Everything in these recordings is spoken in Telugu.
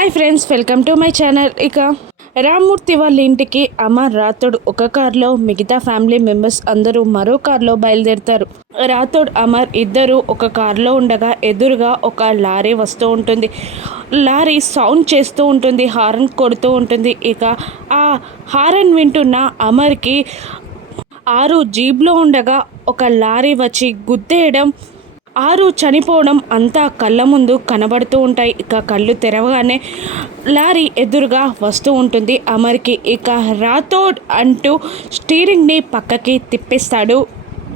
Hi friends welcome to my channel. ఇక రామ్మూర్తి వాళ్ళ ఇంటికి అమర్ రాథోడ్ ఒక కార్లో మిగతా ఫ్యామిలీ మెంబర్స్ అందరూ మరో కార్లో బయలుదేరుతారు. రాథోడ్ అమర్ ఇద్దరు ఒక కార్లో ఉండగా ఎదురుగా ఒక లారీ వస్తూ ఉంటుంది. లారీ సౌండ్ చేస్తూ ఉంటుంది హారన్ కొడుతూ ఉంటుంది. ఇక ఆ హారన్ వింటున్న అమర్కి ఆరు జీబ్లో ఉండగా ఒక లారీ వచ్చి గుద్దేయడం ఆరు చనిపోవడం అంతా కళ్ళ ముందు కనబడుతూ ఉంటాయి. ఇక కళ్ళు తెరవగానే లారీ ఎదురుగా వస్తూ ఉంటుంది. అమర్కి ఇక రాథోడ్ అంటూ స్టీరింగ్ని పక్కకి తిప్పిస్తాడు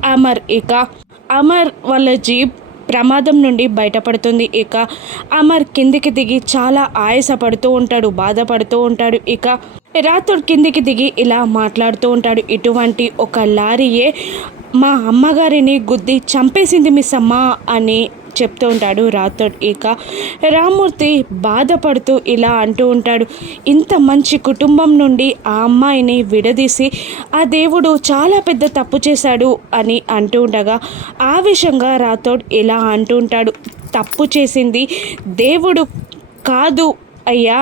అమర్. ఇక అమర్ వాళ్ళ జీప్ ప్రమాదం నుండి బయటపడుతుంది. ఇక అమర్ కిందికి దిగి చాలా ఆయాసపడుతూ ఉంటాడు బాధపడుతూ ఉంటాడు. ఇక రాథోడ్ కిందికి దిగి ఇలా మాట్లాడుతూ ఉంటాడు. ఇటువంటి ఒక లారీయే మా అమ్మగారిని గుద్ది చంపేసింది మిస్ అమ్మ అని చెప్తూ ఉంటాడు రాథోడ్. ఇక రామూర్తి బాధపడుతూ ఇలా అంటూ ఉంటాడు ఇంత మంచి కుటుంబం నుండి ఆ అమ్మాయిని విడదీసి ఆ దేవుడు చాలా పెద్ద తప్పు చేశాడు అని అంటూ ఉండగా ఆవేశంగా రాథోడ్ ఇలా అంటూ ఉంటాడు తప్పు చేసింది దేవుడు కాదు అయ్యా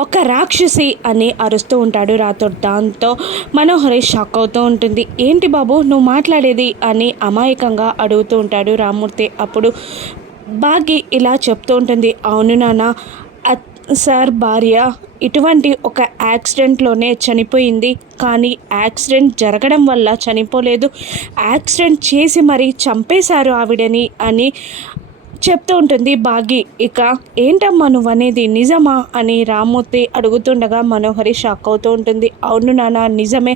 ఒక రాక్షసి అని అరుస్తూ ఉంటాడు రాథోడ్. దాంతో మనోహరి షాక్ అవుతూ ఉంటుంది. ఏంటి బాబు నువ్వు మాట్లాడేది? అని అమాయకంగా అడుగుతూ ఉంటాడు రామ్మూర్తి. అప్పుడు బాగి ఇలా చెప్తూ ఉంటుంది. అవును నాన్న సార్ భార్య ఇటువంటి ఒక యాక్సిడెంట్లోనే చనిపోయింది. కానీ యాక్సిడెంట్ జరగడం వల్ల చనిపోలేదు. యాక్సిడెంట్ చేసి మరీ చంపేశారు ఆవిడని అని చెప్తూ ఉంటుంది బాగి ఇక ఏంటమ్మా నువ్వు అనేది నిజమా? అని రామ్మూర్తి అడుగుతుండగా మనోహరి షాక్ అవుతూ ఉంటుంది. అవును నాన్న నిజమే.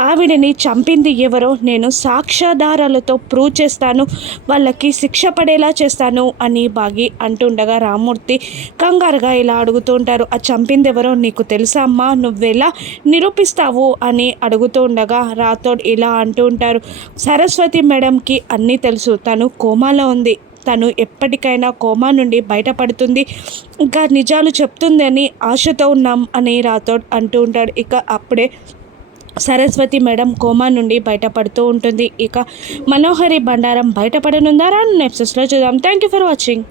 ఆవిడని చంపింది ఎవరో నేను సాక్ష్యాధారాలతో ప్రూవ్ చేస్తాను వాళ్ళకి శిక్ష పడేలా చేస్తాను అని బాగి అంటుండగా రామ్మూర్తి కంగారుగా ఇలా అడుగుతూ ఉంటారు. ఆ చంపింది ఎవరో నీకు తెలుసా అమ్మా? నువ్వెలా నిరూపిస్తావు? అని అడుగుతూ ఉండగా రాథోడ్ ఇలా అంటూ ఉంటారు. సరస్వతి మేడంకి అన్నీ తెలుసు. తను కోమాలో ఉంది. తను ఎప్పటికైనా కోమా నుండి బయటపడుతుంది. ఇంకా నిజాలు చెప్తుందని ఆశతో ఉన్నాం అని రాథోడ్ అంటూ ఉంటాడు. ఇక అప్పుడే సరస్వతి మేడం కోమా నుండి బయటపడుతూ ఉంటుంది. ఇక మనోహరి బండారం బయటపడనుందా? రాను నెప్సెస్లో చూద్దాం. Thank you for watching